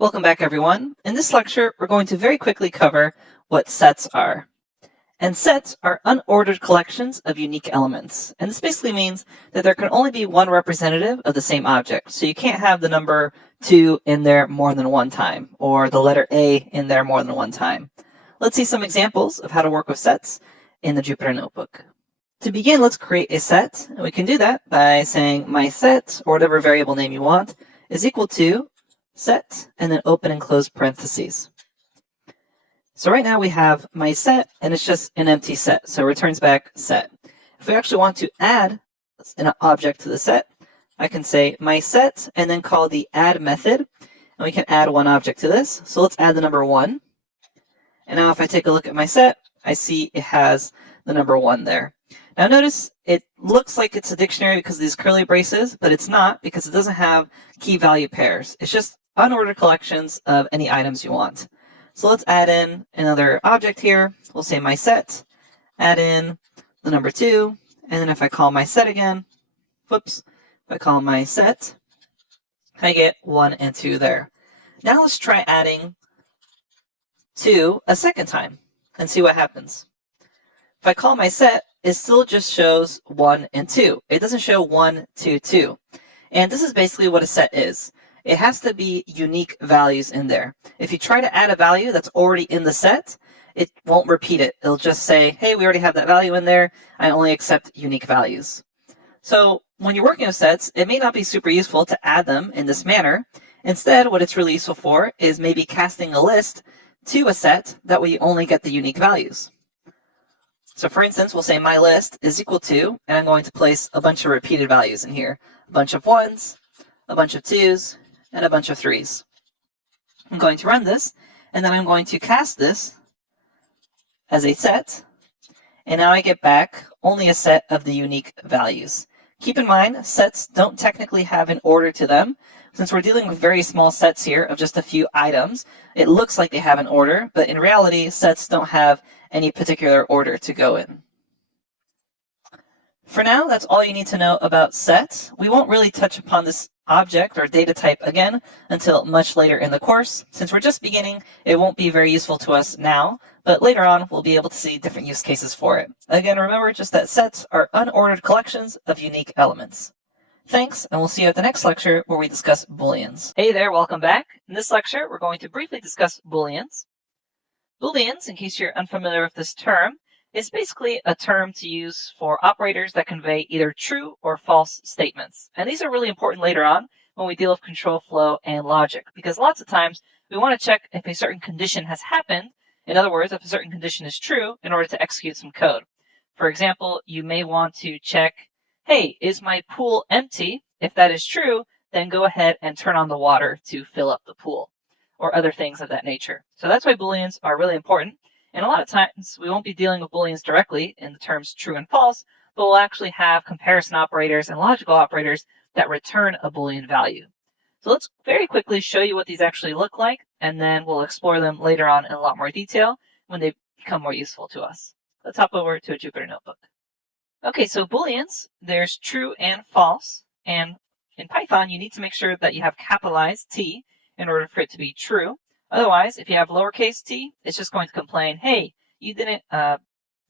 Welcome back, everyone. In this lecture, we're going to very quickly cover what sets are. And sets are unordered collections of unique elements. And this basically means that there can only be one representative of the same object. So you can't have the number 2 in there more than one time, or the letter A in there more than one time. Let's see some examples of how to work with sets in the Jupyter Notebook. To begin, let's create a set. And we can do that by saying my set, or whatever variable name you want, is equal to set, and then open and close parentheses. So right now we have my set, and it's just an empty set, so it returns back set. If we actually want to add an object to the set, I can say my set, and then call the add method, and we can add one object to this. So let's add the number 1. And now if I take a look at my set, I see it has the number 1 there. Now notice it looks like it's a dictionary because of these curly braces, but it's not because it doesn't have key value pairs. It's just unordered collections of any items you want. So let's add in another object here. We'll say my set, add in the number 2, and then if I call my set again, if I call my set, I get 1 and 2 there. Now let's try adding 2 a second time and see what happens. If I call my set, it still just shows 1 and 2. It doesn't show 1, 2, 2. And this is basically what a set is. It has to be unique values in there. If you try to add a value that's already in the set, it won't repeat it. It'll just say, hey, we already have that value in there. I only accept unique values. So when you're working with sets, it may not be super useful to add them in this manner. Instead, what it's really useful for is maybe casting a list to a set. That way you only get the unique values. So for instance, we'll say my list is equal to, and I'm going to place a bunch of repeated values in here. A bunch of 1s, a bunch of 2s, and a bunch of 3s. I'm going to run this, and then I'm going to cast this as a set, and now I get back only a set of the unique values. Keep in mind, sets don't technically have an order to them. Since we're dealing with very small sets here of just a few items, it looks like they have an order, but in reality, sets don't have any particular order to go in. For now, that's all you need to know about sets. We won't really touch upon this object or data type again until much later in the course. Since we're just beginning, it won't be very useful to us now, but later on we'll be able to see different use cases for it. Again, remember just that sets are unordered collections of unique elements. Thanks, and we'll see you at the next lecture where we discuss Booleans. Hey there, welcome back. In this lecture, we're going to briefly discuss Booleans. Booleans, in case you're unfamiliar with this term, is basically a term to use for operators that convey either true or false statements. And these are really important later on when we deal with control flow and logic, because lots of times we want to check if a certain condition has happened. In other words, if a certain condition is true in order to execute some code. For example, you may want to check, hey, is my pool empty? If that is true, then go ahead and turn on the water to fill up the pool, or other things of that nature. So that's why Booleans are really important. And a lot of times, we won't be dealing with Booleans directly in the terms true and false, but we'll actually have comparison operators and logical operators that return a Boolean value. So let's very quickly show you what these actually look like, and then we'll explore them later on in a lot more detail when they become more useful to us. Let's hop over to a Jupyter Notebook. Okay, so Booleans, there's true and false, and in Python, you need to make sure that you have capitalized T in order for it to be true. Otherwise, if you have lowercase t, it's just going to complain, hey, you didn't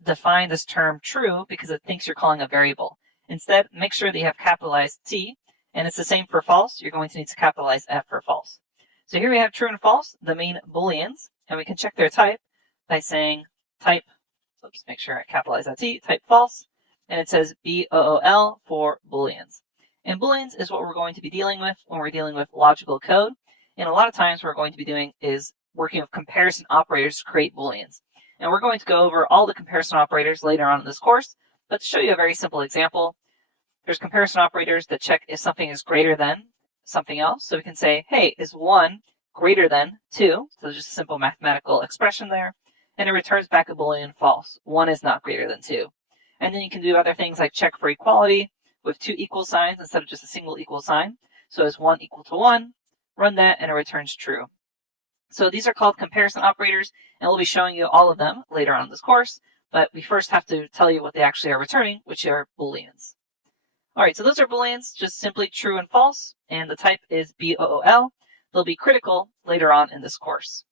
define this term true because it thinks you're calling a variable. Instead, make sure that you have capitalized T, and it's the same for false. You're going to need to capitalize F for false. So here we have true and false, the main Booleans, and we can check their type by saying type, make sure I capitalize that T, type false, and it says BOOL for Booleans. And Booleans is what we're going to be dealing with when we're dealing with logical code. And a lot of times what we're going to be doing is working with comparison operators to create Booleans. And we're going to go over all the comparison operators later on in this course, but to show you a very simple example, there's comparison operators that check if something is greater than something else. So we can say, hey, is 1 greater than 2? So it's just a simple mathematical expression there. And it returns back a Boolean false. 1 is not greater than 2. And then you can do other things like check for equality with 2 equal signs instead of just a single equal sign. So is 1 equal to 1? Run that, and it returns true. So these are called comparison operators, and we'll be showing you all of them later on in this course, but we first have to tell you what they actually are returning, which are Booleans. All right, so those are Booleans, just simply true and false, and the type is BOOL. they'll be critical later on in this course.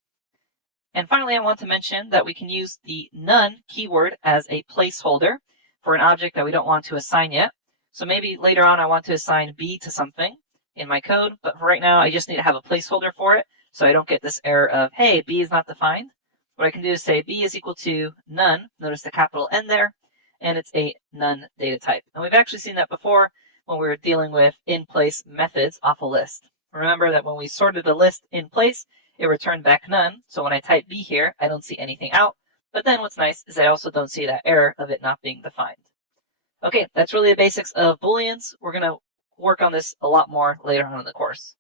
And finally, I want to mention that we can use the none keyword as a placeholder for an object that we don't want to assign yet. So maybe later on I want to assign B to something in my code, but for right now I just need to have a placeholder for it so I don't get this error of, hey, B is not defined. What I can do is say B is equal to none, notice the capital N there, and it's a none data type. And we've actually seen that before when we were dealing with in-place methods off a list. Remember that when we sorted a list in place, it returned back none. So when I type B here, I don't see anything out. But then what's nice is I also don't see that error of it not being defined. Okay, that's really the basics of Booleans. We're going to work on this a lot more later on in the course.